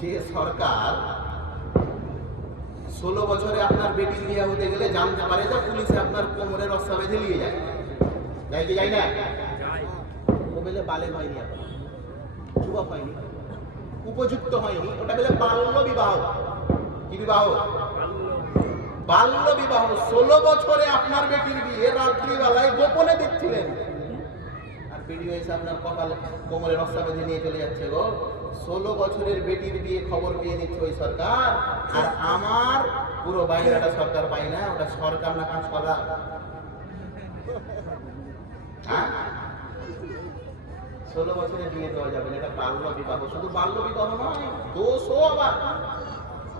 যে সরকার 16 বছরে আপনার বেটি বিয়ে হতে গেলে জানতে পারে যে পুলিশে আপনার কোমরে রস্তা বেঁধে নিয়ে যায়, যাই কি যাই না? ও বলে বালে হয়নি, এখন যুবক হয়নি, উপযুক্ত হয়নি, ওটা বলে বাল্য বিবাহ। কি বিবাহ? বাল্য বিবাহ। 16 বছরে আপনার বেটির বিয়ে রাত্রিবেলায় গোপনে দেখছিলেন, আর ভিডিও এসে আপনার কপালে কোমরে রস্তা বেঁধে নিয়ে চলে যাচ্ছে গো। 16 বছরের বেটির বিয়ে খবর পেয়ে নিচ্ছে ওই সরকার, আর আমার পুরো বাইরেটা সরকার পাই না। ওটা সরকার না কাজ করা? হ্যাঁ, 16 বছরে বিয়ে দেওয়া যাবে না, এটা বাল্য বিবাহ। শুধু বাল্য বিবাহ নয়, দোষও আবার।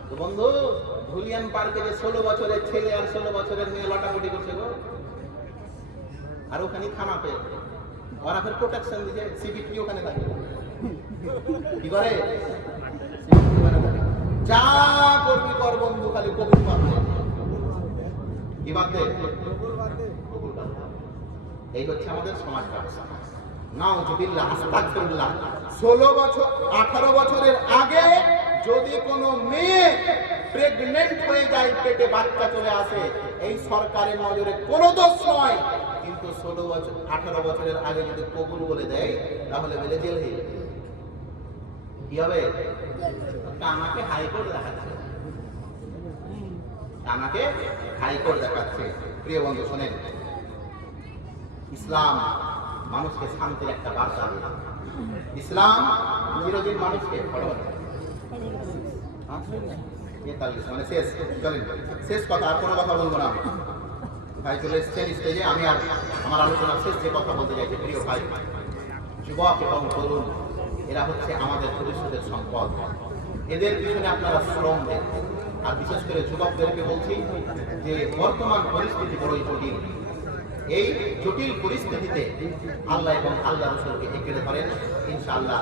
তো বন্ধু, ধুলিয়ান পার্কে যে 16 বছরের ছেলে আর 16 বছরের মেয়ে লটাপটি করছে গো, আর ওখানে থানা পেয়ে ওরা ফের প্রোটেকশন দিচ্ছে, সিপিপি ওখানে থাকে। কি করে? যা করবি কর বন্ধু, খালি কবুল বাদ দে। কি বাদ দে? কবুল বাদ দে। এই হচ্ছে আমাদের সমাজ ব্যবস্থা। নাউজুবিল্লাহ, আস্তাগফিরুল্লাহ। 16 বছর 18 বছরের আগে যদি কোনো মেয়ে প্রেগনেন্ট হয়ে যায়, পেটে বাচ্চা চলে আসে, এই সরকারের নজরে কোনো দোষ নয়। কিন্তু 16 বছর 18 বছরের আগে যদি কবুল বলে দেয়, তাহলে বলে জেল হয়ে যাবে। কি হবে? আমাকে হাইকোর্ট দেখাচ্ছে, আমাকে হাইকোর্ট দেখাচ্ছে। প্রিয় বন্ধু শোনেন, ইসলাম মানুষকে শান্তির একটা বার্তা দেয়। ইসলাম চিরদিন মানুষকে মানে শেষ কথা, আর কোনো কথা বলবো না। ভাই চলে এসছেন স্টেজে, আমি আর আমার আলোচনা শেষ যে কথা বলতে চাইছি, প্রিয় ভাই, যুবক এবং তরুণ, এরা হচ্ছে আমাদের ভবিষ্যতের সম্পদ। এদের পিছনে আপনারা শ্রম দেন। আর বিশেষ করে যুবকদেরকে বলছি যে বর্তমান পরিস্থিতি বড়ই জটিল। এই জটিল পরিস্থিতিতে আল্লাহ এবং আল্লাহ রসুলকে এগিয়ে ধরেন। ইনশাআল্লাহ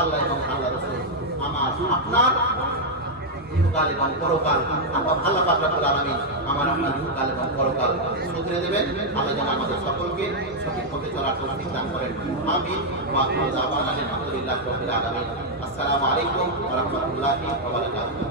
আল্লাহ এবং আল্লাহ রসুল আমার আপনার ইহকাল এবং পরকাল, আল্লাহ পাক রব্বুল আলামিন আমার আপনার ইহকাল এবং পরকাল শুধরে দেবেন। আল্লাহ যেন আমাদের সকলকে সঠিক পথে চলার তৌফিক দান করেন। আমিন। ওয়া আখিরু দাওয়ানা আলহামদুলিল্লাহি রাব্বিল আলামিন। আসসালামু আলাইকুম ওয়া রাহমাতুল্লাহি ওয়া বারাকাতুহু।